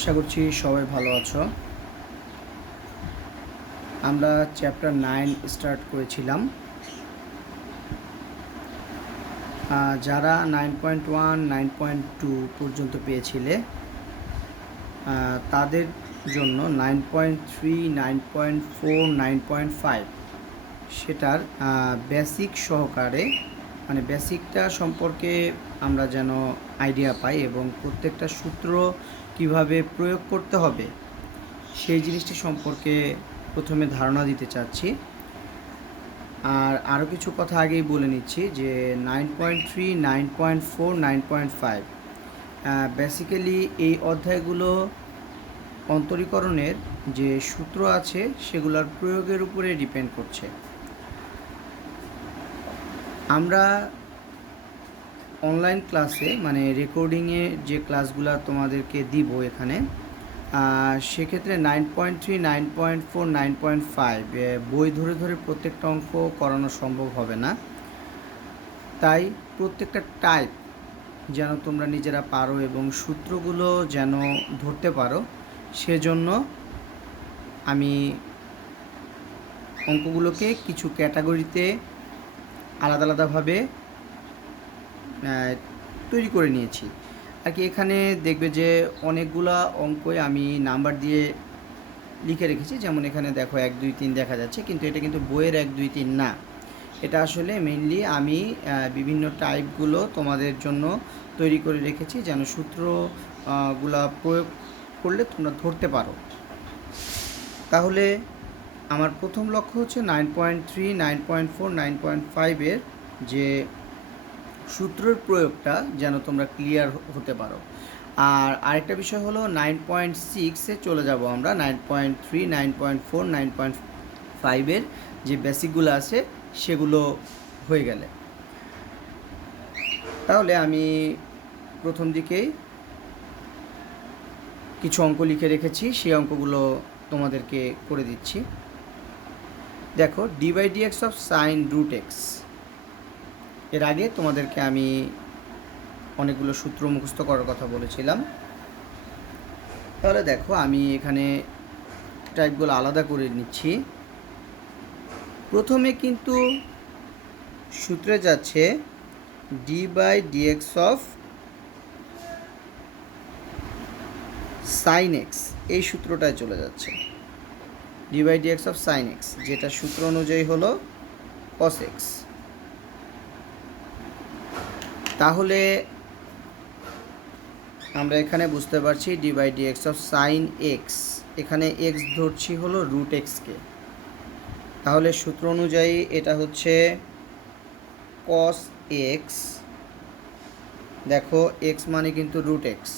আশা করছি সবাই ভালো আছো। আমরা চ্যাপ্টার 9 স্টার্ট করেছিলাম। যারা 9.1 9.2 পর্যন্ত পেয়েছিলে তাদের জন্য 9.3 9.4 9.5 সেটার বেসিক সহকারে মানে বেসিকটা সম্পর্কে আমরা যেন আইডিয়া পাই এবং প্রত্যেকটা সূত্র কিভাবে প্রয়োগ করতে হবে সেই জিনিসটি সম্পর্কে প্রথমে ধারণা দিতে চাচ্ছি। আর আরও কিছু কথা আগেই বলে নিচ্ছি যে 9.3 9.4 9.5 বেসিক্যালি এই অধ্যায়গুলো অন্তরীকরণের যে সূত্র আছে সেগুলোর প্রয়োগের উপরে ডিপেন্ড করছে। আমরা অনলাইন ক্লাসে মানে রেকর্ডিংয়ে যে ক্লাসগুলো তোমাদেরকে দিব এখানে সেক্ষেত্রে 9.3 9.4 9.5 বই ধরে ধরে প্রত্যেকটা অঙ্ক করানো সম্ভব হবে না, তাই প্রত্যেকটা টাইপ যেন তোমরা নিজেরা পারো এবং সূত্রগুলো যেন ধরতে পারো সেজন্য আমি অঙ্কগুলোকে কিছু ক্যাটাগরিতে আলাদা আলাদাভাবে তৈরি করে নিয়েছি আর কি। এখানে দেখবে যে অনেকগুলা অঙ্কই আমি নাম্বার দিয়ে লিখে রেখেছি, যেমন এখানে দেখো 1 2 3 দেখা যাচ্ছে, কিন্তু এটা কিন্তু বইয়ের 1 2 3 না। এটা আসলে মেইনলি আমি বিভিন্ন টাইপগুলো তোমাদের জন্য তৈরি করে রেখেছি যেন সূত্রগুলা প্রয়োগ করলে তোমরা ধরতে পারো। তাহলে আমার প্রথম লক্ষ্য হচ্ছে 9.3 9.4 9.5 যে সূত্রের প্রয়োগটা যেন তোমরা ক্লিয়ার হতে পারো। আর আরেকটা বিষয় হলো 9.6 চলে যাব আমরা। 9.3 9.4 9.5 যে বেসিকগুলো আছে সেগুলো হয়ে গেলে তাহলে আমি প্রথম দিকেই কিছু অঙ্ক লিখে রেখেছি, সেই অঙ্কগুলো তোমাদেরকে করে দিচ্ছি। দেখো d/dx of sine root x. এর আগে তোমাদেরকে আমি অনেকগুলো সূত্র মুখস্থ করার কথা বলেছিলাম। তাহলে দেখো আমি এখানে টাইপগুলো আলাদা করে নিচ্ছি। প্রথমে কিন্তু সূত্রে যাচ্ছে d/dx অফ সাইন এক্স, এই সূত্রটায় চলে যাচ্ছে d/dx অফ সাইন এক্স, যেটা সূত্র অনুযায়ী হলো cos x। তাহলে আমরা এখানে বুঝতে পারছি d/dx অফ সাইন এক্স, এখানে x ধরছি হলো রুট এক্সকে। তাহলে সূত্র অনুযায়ী এটা হচ্ছে cos x। দেখো x মানে কিন্তু রুট এক্স,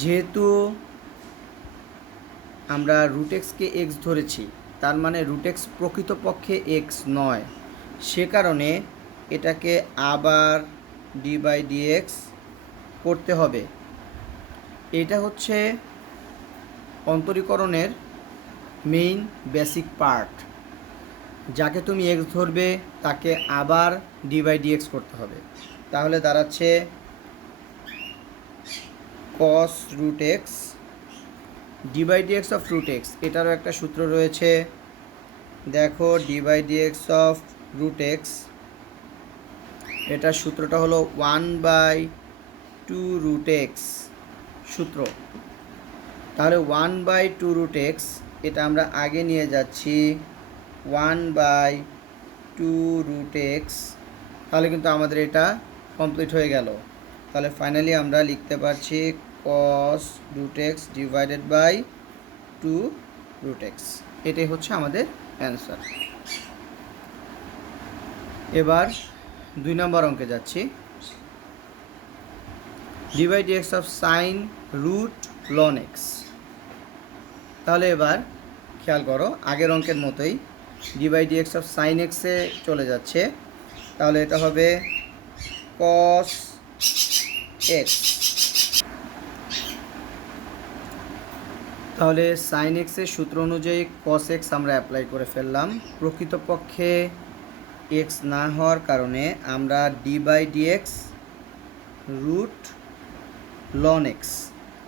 যেহেতু আমরা রুট এক্সকে x ধরেছি তার মানে রুট এক্স প্রকৃতপক্ষে x নয়, সে কারণে এটাকে আবার d/dx করতে হবে। এটা হচ্ছে অন্তরীকরণের মেইন বেসিক পার্ট। যাকে তুমি x ধরবে তাকে আবার d/dx করতে হবে। তাহলে দাঁড়াচ্ছে cos root X d/dx of root X. এটারও একটা সূত্র রয়েছে, দেখো d/dx অফ রুট এক্স, এটার সূত্রটা হলো 1/2 রুট এক্স সূত্র। তাহলে 1/2 রুট এক্স এটা আমরা আগে নিয়ে যাচ্ছি 1/2 রুট এক্স। তাহলে কিন্তু আমাদের এটা কমপ্লিট হয়ে গেল। তাহলে ফাইনালি আমরা লিখতে পারছি cos root X divided by 2 root X. এটাই হচ্ছে আমাদের অ্যান্সার। এবার 2 নম্বর অঙ্কে যাচ্ছি। d/dx অফ সাইন রুট লন এক্স। তাহলে এবার খেয়াল করো আগের অঙ্কের মতোই d/dx অফ সাইন এক্সে চলে যাচ্ছে। তাহলে এটা হবে cos x। তাহলে সাইন এক্সের সূত্র অনুযায়ী cos x আমরা অ্যাপ্লাই করে ফেললাম। প্রকৃতপক্ষে x না হওয়ার কারণে আমরা d/dx রুট লন এক্স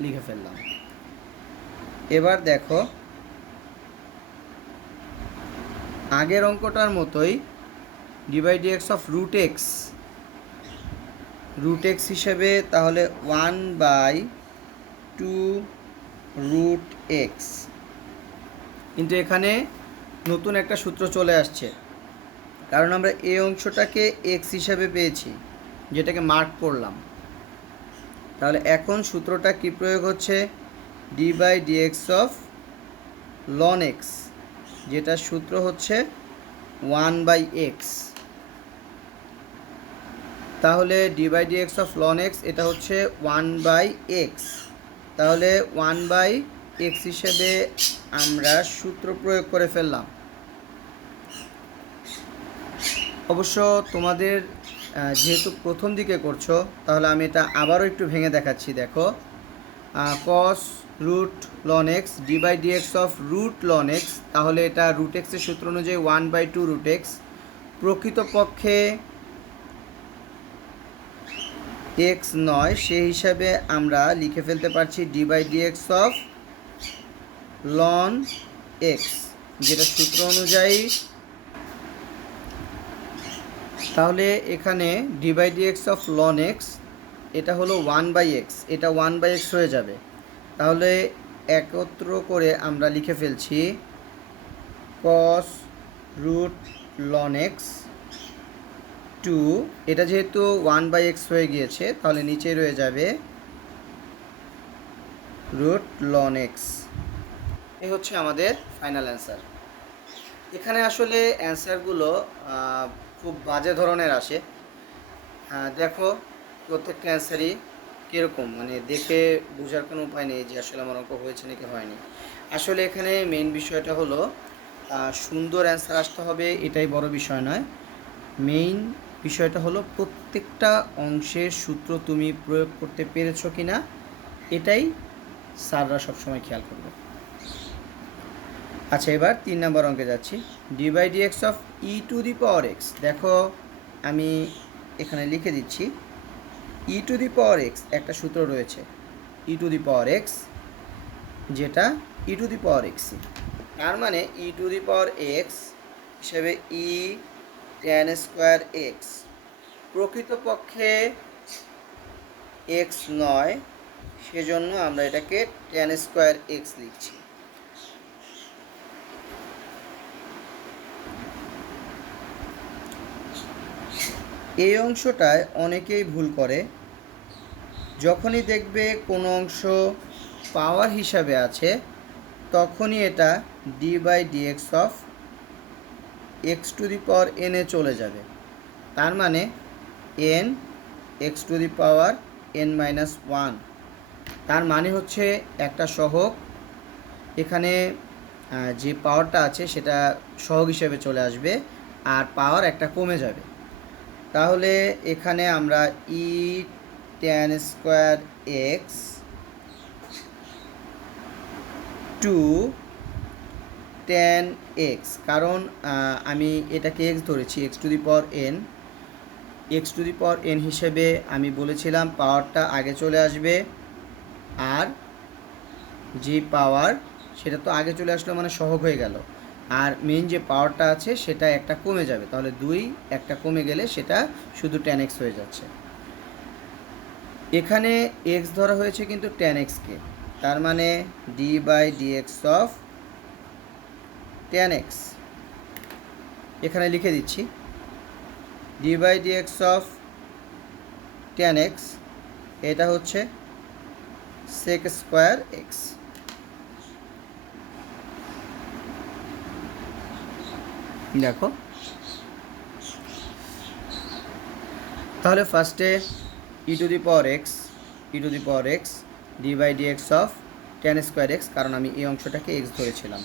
লিখে ফেললাম। এবার দেখো আগের অঙ্কটার মতোই d/dx রুট এক্স হিসেবে তাহলে 1/2√x, কিন্তু এখানে নতুন একটা সূত্র চলে আসছে, কারণ আমরা এই অংশটাকে এক্স হিসাবে পেয়েছি, যেটাকে মার্ক করলাম। তাহলে এখন সূত্রটা কি প্রয়োগ হচ্ছে? d/dx(ln x), যেটা সূত্র হচ্ছে 1/x। তাহলে d/dx(ln x) এটা হচ্ছে 1/x। তাহলে 1/x হিসেবে আমরা সূত্র প্রয়োগ করে ফেললাম। অবশ্য তোমাদের যেহেতু প্রথম দিকে করছো, তাহলে আমি এটা আবারও একটু ভেঙে দেখাচ্ছি। দেখো cos√ln x d/dx(√ln x), তাহলে এটা √x এর সূত্র অনুযায়ী 1/2√x। প্রকৃতপক্ষে x নয়, সেই হিসাবে আমরা লিখে ফেলতে পারছি d/dx(ln x), যেটা সূত্র অনুযায়ী। তাহলে এখানে d/dx(ln x) এটা হলো 1/x, এটা 1/x হয়ে যাবে। তাহলে একত্র করে আমরা লিখে ফেলছি cos√ln x টু, এটা যেহেতু 1/x হয়ে গিয়েছে, তাহলে নিচে রয়ে যাবে √ln x। এই হচ্ছে আমাদের ফাইনাল অ্যান্সার। এখানে আসলে অ্যান্সারগুলো খুব বাজে ধরনের আসে। দেখো প্রত্যেকটা অ্যান্সারই কীরকম, মানে দেখে বোঝার কোনো উপায় নেই যে আসলে আমার অঙ্ক হয়েছে নাকি হয়নি। আসলে এখানে মেইন বিষয়টা হলো সুন্দর অ্যান্সার আসতে হবে, এটাই বড় বিষয় নয়। মেইন বিষয়টা হলো প্রত্যেকটা অংশের সূত্র তুমি প্রয়োগ করতে পেরেছো কি না, এটাই স্যাররা সবসময় খেয়াল করবে। আচ্ছা, এবার 3 নম্বর অঙ্কে যাচ্ছি। d/dx(e⁴x), দেখো আমি এখানে লিখে দিচ্ছি e⁴x একটা সূত্র রয়েছে e⁴x, যেটা e⁴x, তার মানে e⁴x হিসেবে tan² x প্রকৃতপক্ষে x নয়, সেজন্য আমরা এটাকে tan² x লিখছি। এই অংশটায় অনেকেই ভুল করে, যখনই দেখবে কোনো অংশ পাওয়ার হিসাবে আছে, তখনই এটা d/dx(x⁴n) এ চলে যাবে। তার মানে n x⁴n-1, তার মানে হচ্ছে একটা সহগ, এখানে যে পাওয়ারটা আছে সেটা সহগ হিসেবে চলে আসবে, আর পাওয়ার একটা কমে যাবে। তাহলে এখানে আমরা tan² x two tan x, কারণ আমি এটাকে x ধরেছি, x⁴n হিসেবে আমি বলেছিলাম পাওয়ারটা আগে চলে আসবে, আর যে পাওয়ার সেটা তো আগে চলে আসলো মানে সহগ হয়ে গেল, আর মেইন যে পাওয়ারটা আছে সেটা একটা কমে যাবে। তাহলে 2 একটা কমে গেলে সেটা শুধু tan x হয়ে যাচ্ছে। এখানে x ধরা হয়েছে কিন্তু tan x কে, তার মানে d/dx(tan x), এখানে লিখে দিচ্ছি d/dx(tan x), এটা হচ্ছে sec² x। দেখো তাহলে ফার্স্টে e⁴x d/dx(tan² x), কারণ আমি এই অংশটাকে x ধরেছিলাম।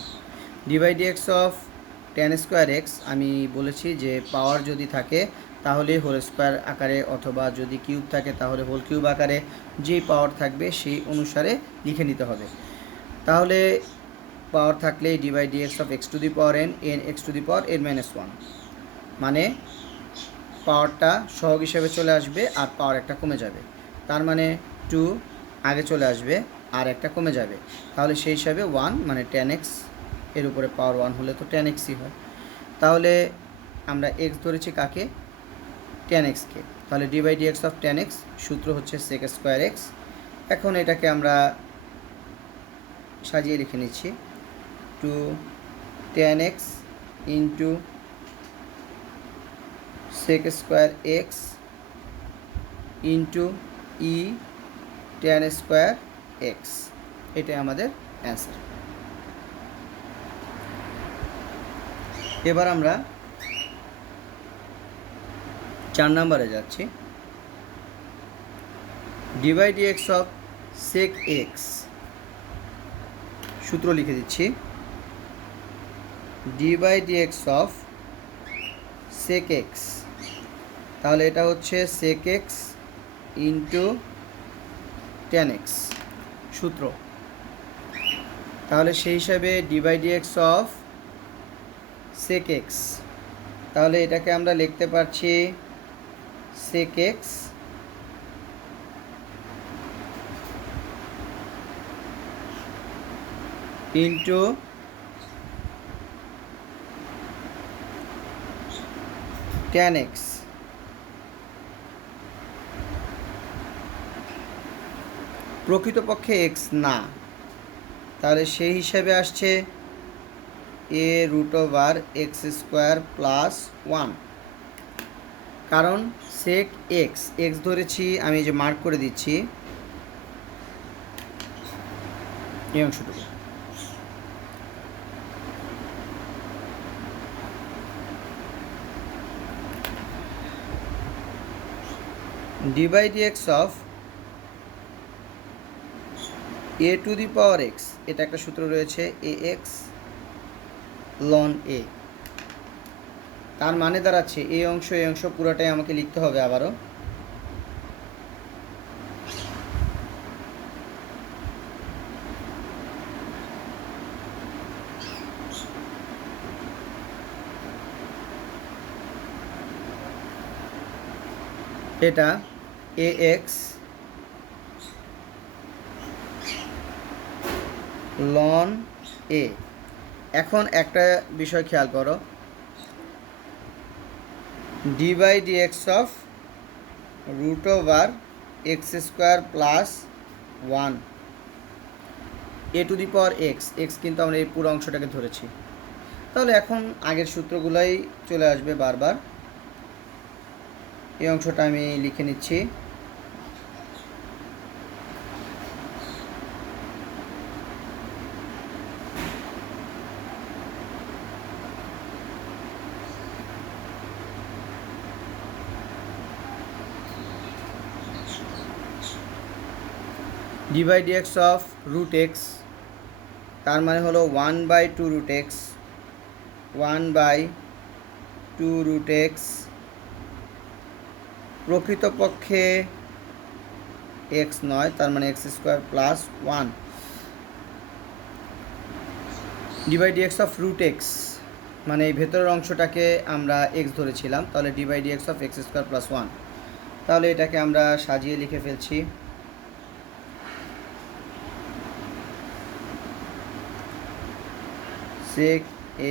d/dx(tan² x) আমি বলেছি যে পাওয়ার যদি থাকে তাহলে হোল স্কোয়ার আকারে, অথবা যদি কিউব থাকে তাহলে হোল কিউব আকারে, যেই পাওয়ার থাকবে সেই অনুসারে লিখে নিতে হবে। তাহলে পাওয়ার থাকলে d/dx(x⁴n n x⁴n-1), মানে পাওয়ারটা সহগ হিসেবে চলে আসবে আর পাওয়ার একটা কমে যাবে। তার মানে 2 আগে চলে আসবে আর একটা কমে যাবে, তাহলে সেই হিসাবে 1 মানে 10x এর উপরে পাওয়ার 1 হলে তো 10xই হয়। তাহলে আমরা x ধরেছি কাকে, 10xকে, তাহলে d/dx অফ 10x সূত্র হচ্ছে sec স্কোয়ার x। এখন এটাকে আমরা সাজিয়ে লিখে নিচ্ছি, two 10x into sec square x into E tan square X, এটাই আমাদের অ্যান্সার। এবার আমরা 4 নম্বরে যাচ্ছি। d/dx অফ sec x সূত্র লিখে দিচ্ছি, d/dx অফ sec x, তাহলে এটা হচ্ছে sec x into tan x সূত্র। তাহলে সেই হিসাবে d/dx অফ sec x, তাহলে এটাকে আমরা লিখতে পারছি sec x into tan x। প্রকৃতপক্ষে x না, তাহলে সেই হিসাবে আসছে a√x² প্লাস 1, কারণ sec x ধরেছি আমি যে মার্ক করে দিচ্ছি এই অংশটুকু, d/dx অফ a⁴x, এটা একটা সূত্র রয়েছে ax ln a, তার মানে দাঁড়াচ্ছে এই অংশ পুরোটাই আমাকে লিখতে হবে আবারও। এটা ax ln a। এখন একটা বিষয় খেয়াল করো, d/dx of √x² plus 1 a⁴x, কিন্তু আমরা এই পুরো অংশটাকে ধরেছি, তাহলে এখন আগের সূত্রগুলোই চলে আসবে বারবার। এই অংশটা আমি লিখে নিচ্ছি, d/dx অফ √x, তার মানে হলো 1/2√x, 1/2√x, প্রকৃতপক্ষে x নয়, তার মানে x² plus 1, d/dx of √x মানে এই ভেতরের অংশটাকে আমরা x ধরেছিলাম, তাহলে d/dx অফ x² প্লাস 1, তাহলে এটাকে আমরা সাজিয়ে লিখে ফেলছি, sec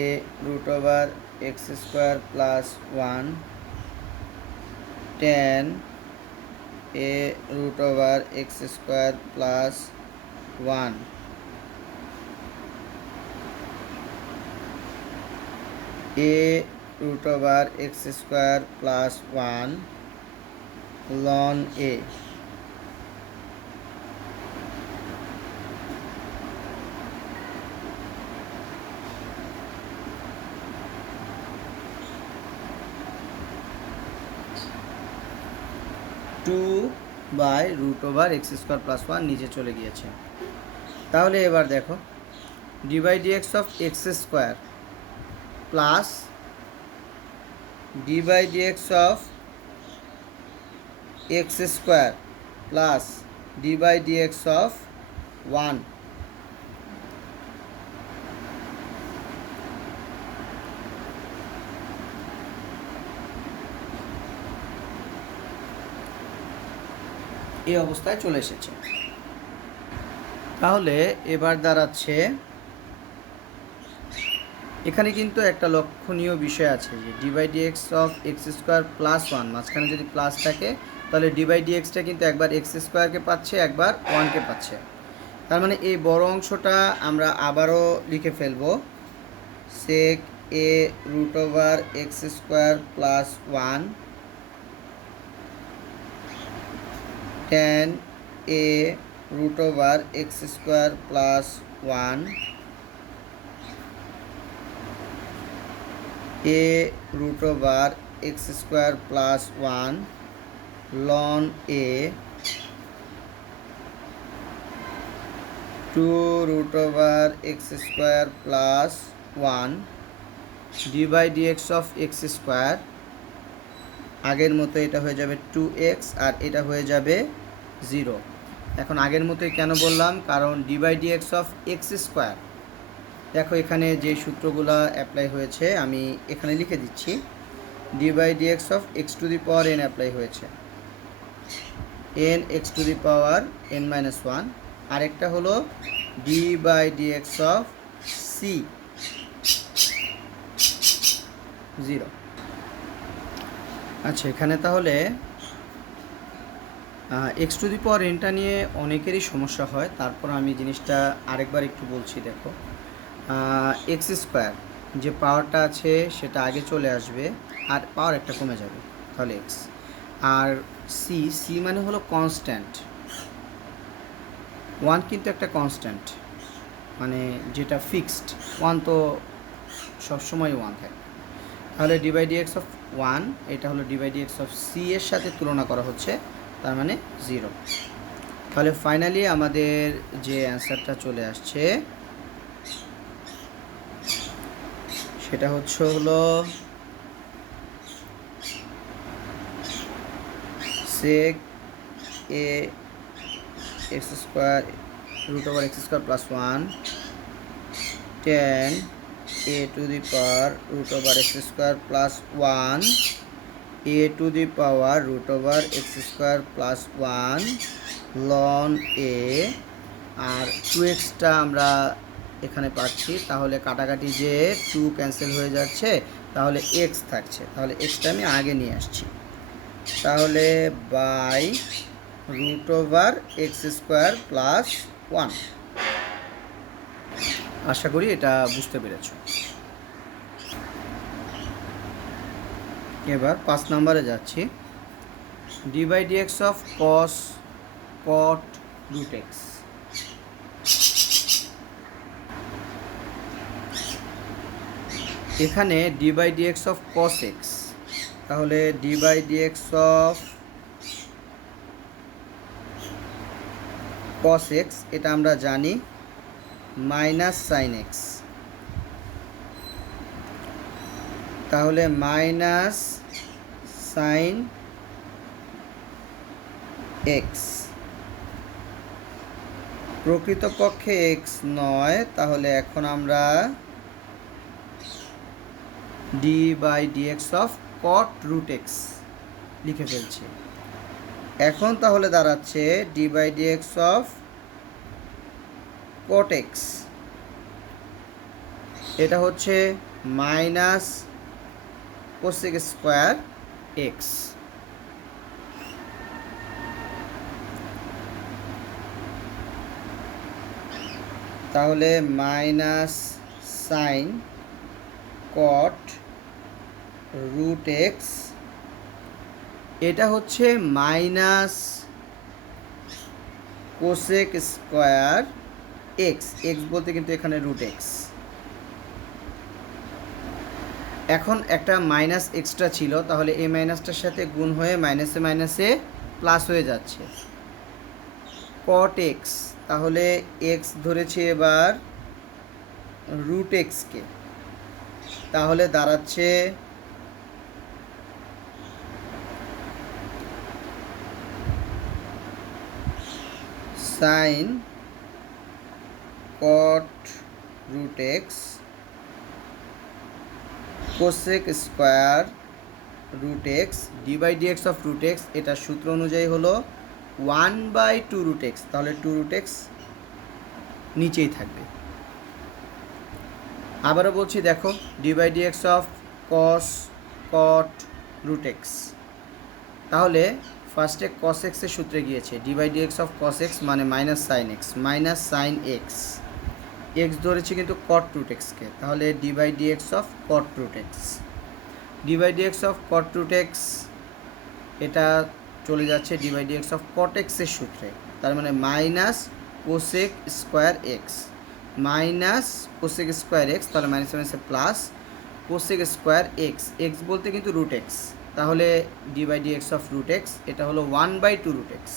a√x² plus 1 tan a√x² plus 1 a√x² plus 1 ln a। Two by √x² plus 1 নিচে চলে গিয়েছে। তাহলে এবার দেখো d/dx of x² plus d/dx of x² plus d/dx of 1, এই অবস্থায় চলে এসেছে। তাহলে এবার দাঁড়াচ্ছে, এখানে কিন্তু একটা লক্ষণীয় বিষয় আছে যে D by D x of X square plus one, মাঝখানে যদি প্লাস থাকে তাহলে ডি বাই ডি এক্সটা কিন্তু একবার এক্স স্কোয়ারকে পাচ্ছে, একবার ওয়ানকে পাচ্ছে। তার মানে এই বড় অংশটা আমরা আবারও লিখে ফেলবো, sec A root over X square plus one tan A root over X square plus one A root over X square plus one ln A two root over X square plus one D by D x of X square, আগের মতো এটা হয়ে যাবে 2x আর এটা হয়ে যাবে 0। এখন আগের মতোই কেন বললাম, কারণ D by D x of X square, দেখো এখানে যে সূত্রগুলো অ্যাপ্লাই হয়েছে আমি এখানে লিখে দিচ্ছি। D by D x of X to the power N apply হয়েছে, N X to the power N minus one. আরেকটা হলো D by D x of C 0। আচ্ছা, এখানে তাহলে এক্স টু দি পাওয়ার এনটা নিয়ে অনেকেরই সমস্যা হয়, তারপর আমি জিনিসটা আরেকবার একটু বলছি। দেখো, এক্স স্কোয়ার যে পাওয়ারটা আছে সেটা আগে চলে আসবে আর পাওয়ার একটা কমে যাবে, তাহলে এক্স। আর সি, সি মানে হলো কনস্ট্যান্ট, ওয়ান কিন্তু একটা কনস্ট্যান্ট, মানে যেটা ফিক্সড, ওয়ান তো সবসময় ওয়ান থাকে। তাহলে D by D x of one, এটা হলো D by D x of C এর সাথে তুলনা করা হচ্ছে, তার মানে 0। তাহলে ফাইনালি আমাদের যে অ্যান্সারটা চলে আসছে সেটা হলো sec A X square root over X square plus one tan A to the power root over X square plus one A to the power root over X square plus one ln A, আর 2xটা আমরা এখানে পাচ্ছি, তাহলে কাটাকাটি যে 2 cancel হয়ে যাচ্ছে, তাহলে x থাকছে, তাহলে xটা আমি আগে নিয়ে আসছি। তাহলে by root over X square plus one. আশা করি এটা বুঝতে পেরেছ। এবার 5 নম্বরে যাচ্ছি, D by D x of cos cot root X. এখানে D by D x of cos X, তাহলে D by D x of cos X, এটা আমরা জানি মাইনাস সাইন এক্স, তাহলে মাইনাস সাইন এক্স, প্রকৃতপক্ষে এক্স নয়, তাহলে এখন আমরা D by D x of cot root X লিখে ফেলছি। এখন তাহলে দাঁড়াচ্ছে D by D x of cot X, এটা হচ্ছে মাইনাস কোসেক স্কোয়ার এক্স। তাহলে minus sine cot root X, এটা হচ্ছে minus cosec square X, X বলতে কিন্তু এখানে রুট এক্স। এখন একটা মাইনাস এক্সট্রা ছিল, তাহলে এই মাইনাসটার সাথে গুণ হয়ে মাইনাসে মাইনাসে প্লাস হয়ে যাচ্ছে, কট এক্স, তাহলে এক্স ধরেছি এবার রুট এক্সকে, তাহলে দাঁড়াচ্ছে sine cot root X cosec square root X D by D x of root X, এটার সূত্র অনুযায়ী হলো 1/2 রুট এক্স, তাহলে 2 রুট এক্স নিচেই থাকবে। আবারও বলছি, দেখো dx of cos cot root x, তাহলে ফার্স্টে cos x এর সূত্রে গিয়েছে, dx অফ cos x মানে মাইনাস সাইন এক্স, এক্স ধরেছি কিন্তু cot root x কে, তাহলে dx of cot root x, dx of cot root x এটা চলে যাচ্ছে dx অফ cot x এর সূত্রে, তার মানে minus cosec square x, minus cosec square X, তাহলে মাইনাস মাইনাসে plus cosec square X, X বলতে কিন্তু রুট এক্স, তাহলে dx অফ রুট এক্স এটা হলো 1/2 রুট এক্স,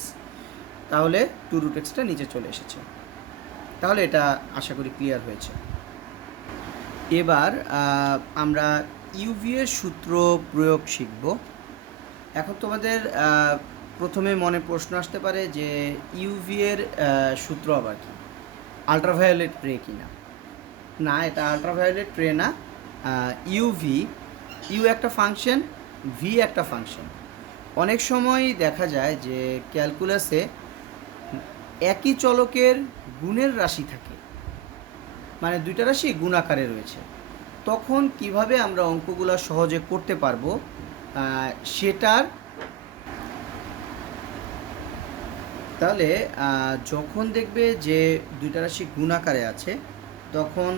তাহলে 2 রুট এক্সটা নিচে চলে এসেছে। তাহলে এটা আশা করি ক্লিয়ার হয়েছে। এবার আমরা ইউভি এর সূত্র প্রয়োগ শিখব। এখন তোমাদের প্রথমে মনে প্রশ্ন আসতে পারে যে ইউভি এর সূত্র আবার কি, আলট্রাভায়োলেট রে কিনা? না, এটা আলট্রাভায়োলেট রে না। ইউভি, ইউ একটা ফাংশন, ভি একটা ফাংশন। অনেক সময় দেখা যায় যে ক্যালকুলাসে একই চলকের গুণের রাশি থাকে, মানে দুইটা রাশি গুণ আকারে রয়েছে, তখন কিভাবে আমরা অঙ্কগুলো সহজে করতে পারবো সেটার, তাহলে যখন দেখবে যে দুইটা রাশি গুণ আকারে আছে তখন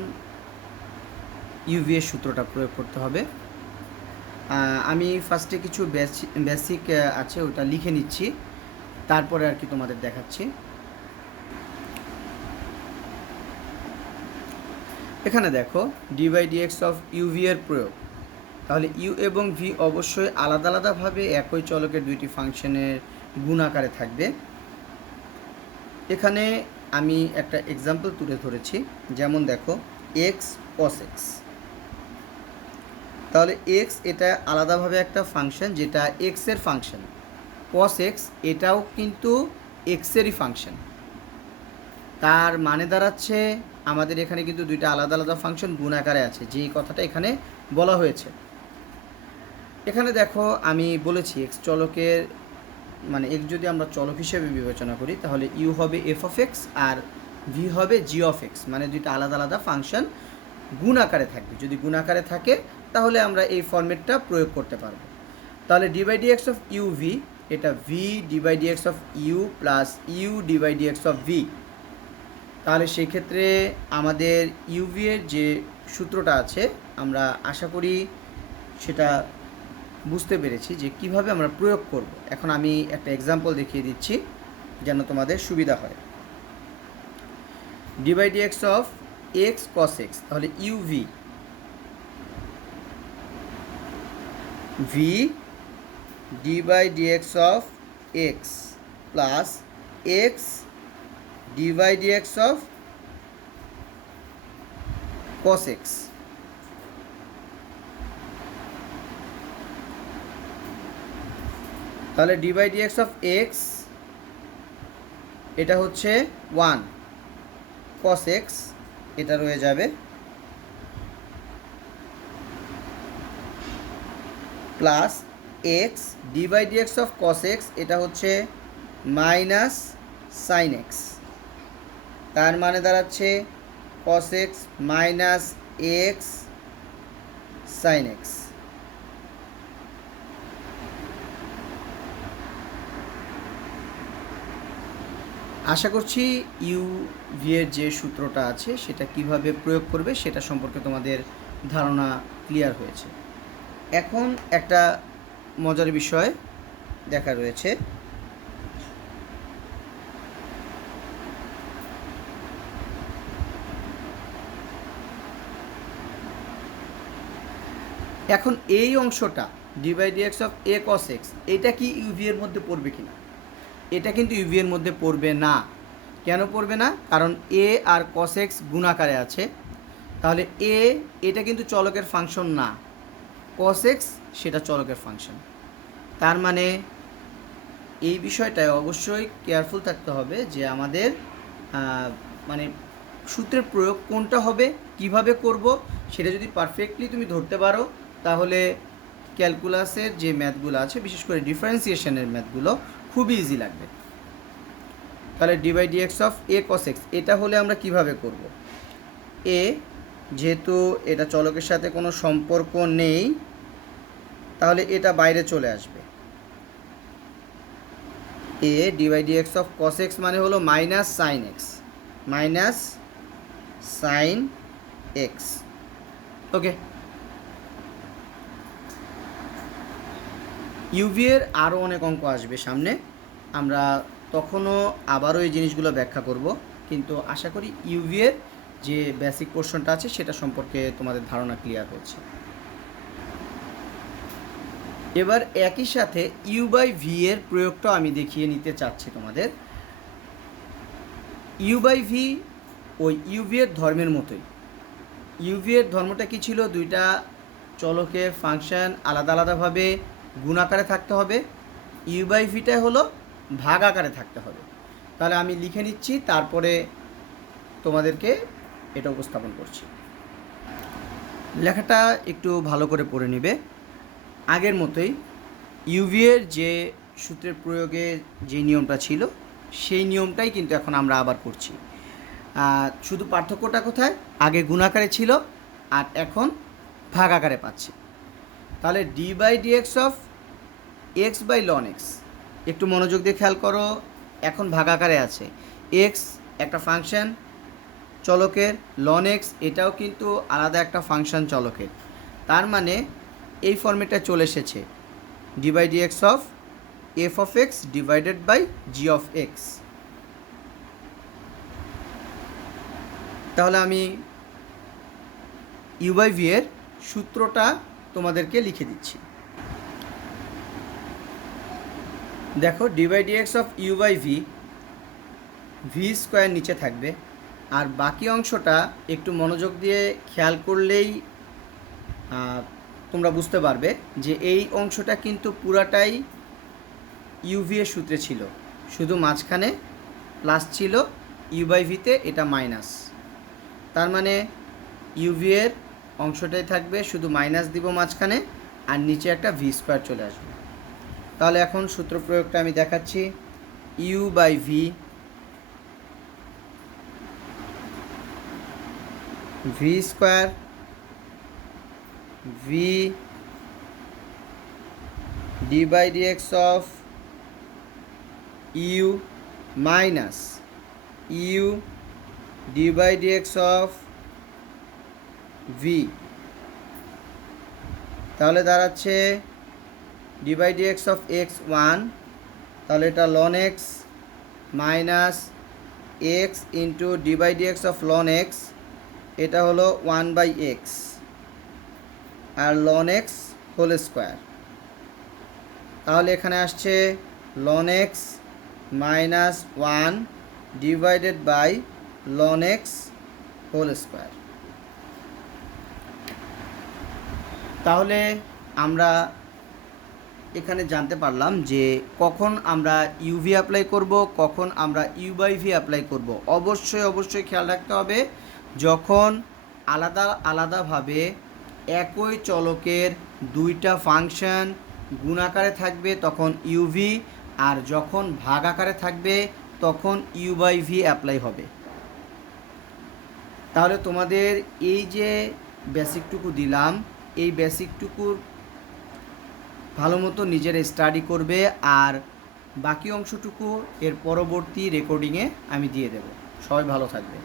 ইউভি এর সূত্রটা প্রয়োগ করতে হবে। আমি ফার্স্টে কিছু বেসিক আছে ওটা লিখে নিচ্ছি, তারপরে আর কি তোমাদের দেখাচ্ছি। এখানে দেখো dx অফ ইউভি এর প্রয়োগ, তাহলে ইউ এবং ভি অবশ্যই আলাদা আলাদাভাবে একই চলকের দুইটি ফাংশনের গুণ আকারে থাকবে। এখানে আমি একটা এক্সাম্পল তুলে ধরেছি, যেমন দেখো এক্স cos x, তাহলে এক্স এটা আলাদাভাবে একটা ফাংশন যেটা এক্স এর ফাংশন, cos x এটাও কিন্তু এক্সেরই ফাংশন, তার মানে দাঁড়াচ্ছে আমাদের এখানে কিন্তু দুইটা আলাদা আলাদা ফাংশন গুণ আকারে আছে, যেই কথাটা এখানে বলা হয়েছে। এখানে দেখো আমি বলেছি এক্স চলকের, মানে এক্স যদি আমরা চলক হিসেবে বিবেচনা করি তাহলে ইউ হবে এফ অফ এক্স আর ভি হবে জি অফ এক্স, মানে দুইটা আলাদা আলাদা ফাংশন গুণ আকারে থাকবে। যদি গুণ আকারে থাকে তাহলে আমরা এই ফরম্যাটটা প্রয়োগ করতে পারবো। তাহলে dx অফ ইউ ভি এটা V dx of U plus U dx of V, তাহলে সেই ক্ষেত্রে আমাদের ইউভি এর যে সূত্রটা আছে আমরা আশা করি সেটা বুঝতে পেরেছি যে কিভাবে আমরা প্রয়োগ করব। এখন আমি একটা এক্সাম্পল দেখিয়ে দিচ্ছি যেন তোমাদের সুবিধা হয়। dx of x cos x, তাহলে UV V dx of x plus x dx of cos x, তাহলে dx অফ x এটা হচ্ছে 1, cos x এটা রয়ে যাবে plus x dx of cos x এটা হচ্ছে মাইনাস সাইন এক্স, তার মানে দাঁড়াচ্ছে cos x minus X sine X. আশা করছি ইউভি এর যে সূত্রটা আছে সেটা কিভাবে প্রয়োগ করবে সেটা সম্পর্কে তোমাদের ধারণা ক্লিয়ার হয়েছে। এখন একটা মজার বিষয় দেখা রয়েছে, এখন এই অংশটা dx of a cos x এটা কি ইউভি এর মধ্যে পড়বে কিনা? এটা কিন্তু ইউভি এর মধ্যে পড়বে না। কেন পড়বে না? কারণ a আর cos x গুণ আকারে আছে, তাহলে a এটা কিন্তু চলকের ফাংশন না, cos x সেটা চলকের ফাংশন। তার মানে এই বিষয়টায় অবশ্যই কেয়ারফুল থাকতে হবে যে আমাদের মানে সূত্রের প্রয়োগ কোনটা হবে, কিভাবে করব, সেটা যদি পারফেক্টলি তুমি ধরতে পারো তাহলে ক্যালকুলাসের যে ম্যাথগুলো আছে বিশেষ করে ডিফারেন্সিয়েশনের ম্যাথগুলো খুবই ইজি লাগবে। তাহলে D by D x of A cos X, এটা হলে আমরা কিভাবে করব? এ যেহেতু এটা চলকের সাথে কোনো সম্পর্ক নেই, তাহলে এটা বাইরে চলে আসবে। A D by D x of cos X মানে হলো minus sine X, minus sine X. Okay, UV এর আরও অনেক অঙ্ক আসবে সামনে, আমরা তখনও আবারও এই জিনিসগুলো ব্যাখ্যা করব, কিন্তু আশা করি ইউভি এর যে বেসিক পোর্শনটা আছে সেটা সম্পর্কে তোমাদের ধারণা ক্লিয়ার হয়েছে। এবার একই সাথে ইউ বাই ভি এর প্রয়োগটাও আমি দেখিয়ে নিতে চাচ্ছি তোমাদের। ইউ বাই ভি ওই ইউভি এর ধর্মের মতোই। ইউভি এর ধর্মটা কী ছিল? দুইটা চলকের ফাংশন আলাদা আলাদাভাবে গুণ আকারে থাকতে হবে, ইউ বাই ভিটা হলো ভাগ আকারে থাকতে হবে। তাহলে আমি লিখে নিচ্ছি, তারপরে তোমাদেরকে এটা উপস্থাপন করছি। লেখাটা একটু ভালো করে পড়ে নেবে। আগের মতোই ইউভি এর যে সূত্রের প্রয়োগে যে নিয়মটা ছিল সেই নিয়মটাই কিন্তু এখন আমরা আবার করছি। শুধু পার্থক্যটা কোথায়? আগে গুণ আকারে ছিল আর এখন ভাগ আকারে পাচ্ছি। তাহলে D by D x of x by ln x, একটু মনোযোগ দিয়ে খেয়াল করো, এখন ভাগ আকারে আছে। এক্স একটা ফাংশন চলকের, লন এক্স এটাও কিন্তু আলাদা একটা ফাংশন চলকের। তার মানে এই ফর্মেটটা চলে এসেছে, d by D x of f of x divided by g of x. তাহলে আমি ইউ বাই ভি এর সূত্রটা তোমাদেরকে লিখে দিচ্ছি। দেখো, d by D x of u by v, v square নিচে থাকবে, আর বাকি অংশটা একটু মনোযোগ দিয়ে খেয়াল করলেই তোমরা বুঝতে পারবে যে এই অংশটা কিন্তু পুরাটাই ইউভি এর সূত্রে ছিল, শুধু মাঝখানে প্লাস ছিল, ইউ বাই ভিতে এটা মাইনাস। তার মানে ইউভি এর অংশটাই থাকবে, শুধু মাইনাস দিব মাঝখানে, আর নিচে একটা ভি স্কোয়ার চলে আসবে। তাহলে এখন সূত্র প্রয়োগটা আমি দেখাচ্ছি। U by v, v square, v d by D x of u minus u d by D x of V. তাহলে দাঁড়াচ্ছে D by D x of x 1, তাহলে এটা ln x minus x into d by D x of ln x, এটা হলো 1 by x আর ln x whole square. তাহলে এখানে আসছে ln x minus 1 divided by ln x whole square. তাহলে আমরা এখানে জানতে পারলাম যে কখন আমরা ইউভি অ্যাপ্লাই করব, কখন আমরা ইউ বাই ভি অ্যাপ্লাই করব। অবশ্যই খেয়াল রাখতে হবে, যখন আলাদা আলাদাভাবে একই চলকের দুইটা ফাংশন গুণ আকারে থাকবে তখন ইউভি, আর যখন ভাগ আকারে থাকবে তখন ইউ বাই ভি অ্যাপ্লাই হবে। তাহলে তোমাদের এই যে বেসিকটুকু দিলাম, এই বেসিকটুকুর ভালো মতো নিজের স্টাডি করবে, আর বাকি অংশটুকু এর পরবর্তী রেকর্ডিংয়ে আমি দিয়ে দেব। সবাই ভালো থাকবে।